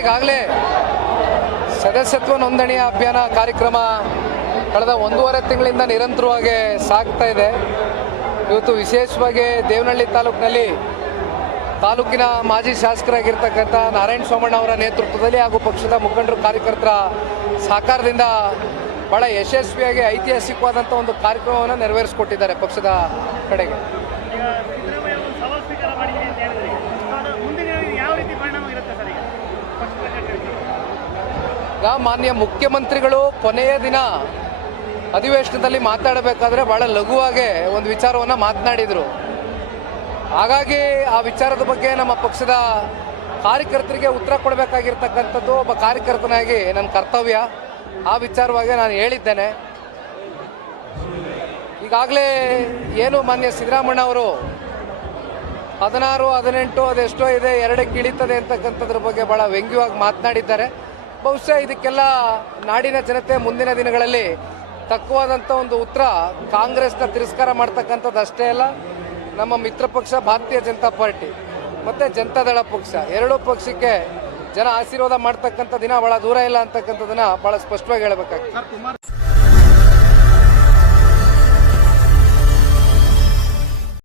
ಈಗಾಗಲೇ ಸದಸ್ಯತ್ವ ನೋಂದಣಿಯ ಅಭಿಯಾನ ಕಾರ್ಯಕ್ರಮ ಕಳೆದ ಒಂದೂವರೆ ತಿಂಗಳಿಂದ ನಿರಂತರವಾಗಿ ಸಾಗ್ತಾ ಇದೆ. ಇವತ್ತು ವಿಶೇಷವಾಗಿ ದೇವನಹಳ್ಳಿ ತಾಲೂಕಿನಲ್ಲಿ ತಾಲೂಕಿನ ಮಾಜಿ ಶಾಸಕರಾಗಿರ್ತಕ್ಕಂಥ ನಾರಾಯಣ ಸೋಮಣ್ಣ ಅವರ ನೇತೃತ್ವದಲ್ಲಿ ಹಾಗೂ ಪಕ್ಷದ ಮುಖಂಡರು ಕಾರ್ಯಕರ್ತರ ಸಹಕಾರದಿಂದ ಬಹಳ ಯಶಸ್ವಿಯಾಗಿ ಐತಿಹಾಸಿಕವಾದಂಥ ಒಂದು ಕಾರ್ಯಕ್ರಮವನ್ನು ನೆರವೇರಿಸಿಕೊಟ್ಟಿದ್ದಾರೆ ಪಕ್ಷದ ಕಡೆಗೆ. ಮಾನ್ಯ ಮುಖ್ಯಮಂತ್ರಿಗಳು ಕೊನೆಯ ದಿನ ಅಧಿವೇಶನದಲ್ಲಿ ಮಾತಾಡಬೇಕಾದ್ರೆ ಬಹಳ ಲಘುವಾಗೆ ಒಂದು ವಿಚಾರವನ್ನು ಮಾತನಾಡಿದರು. ಹಾಗಾಗಿ ಆ ವಿಚಾರದ ಬಗ್ಗೆ ನಮ್ಮ ಪಕ್ಷದ ಕಾರ್ಯಕರ್ತರಿಗೆ ಉತ್ತರ ಕೊಡಬೇಕಾಗಿರ್ತಕ್ಕಂಥದ್ದು ಒಬ್ಬ ಕಾರ್ಯಕರ್ತನಾಗಿ ನನ್ನ ಕರ್ತವ್ಯ. ಆ ವಿಚಾರವಾಗಿ ನಾನು ಹೇಳಿದ್ದೇನೆ. ಈಗಾಗಲೇ ಏನು ಮಾನ್ಯ ಸಿದ್ದರಾಮಣ್ಣ ಅವರು ಹದಿನಾರು, ಹದಿನೆಂಟು, ಅದೆಷ್ಟೋ ಇದೆ ಎರಡಕ್ಕೆ ಇಳಿತದೆ ಅಂತಕ್ಕಂಥದ್ರ ಬಗ್ಗೆ ಭಾಳ ವ್ಯಂಗ್ಯವಾಗಿ ಮಾತನಾಡಿದ್ದಾರೆ. ಬಹುಶಃ ಇದಕ್ಕೆಲ್ಲ ನಾಡಿನ ಜನತೆ ಮುಂದಿನ ದಿನಗಳಲ್ಲಿ ತಕ್ಕವಾದಂಥ ಒಂದು ಉತ್ತರ ಕಾಂಗ್ರೆಸ್ನ ತಿರಸ್ಕಾರ ಮಾಡ್ತಕ್ಕಂಥದ್ದು ಅಷ್ಟೇ ಅಲ್ಲ, ನಮ್ಮ ಮಿತ್ರ ಪಕ್ಷ ಭಾರತೀಯ ಜನತಾ ಪಾರ್ಟಿ, ಮತ್ತು ಜನತಾದಳ ಪಕ್ಷ, ಎರಡೂ ಪಕ್ಷಕ್ಕೆ ಜನ ಆಶೀರ್ವಾದ ಮಾಡ್ತಕ್ಕಂಥ ದಿನ ಭಾಳ ದೂರ ಇಲ್ಲ ಅಂತಕ್ಕಂಥದ್ದನ್ನು ಭಾಳ ಸ್ಪಷ್ಟವಾಗಿ ಹೇಳಬೇಕಾಗ್ತದೆ.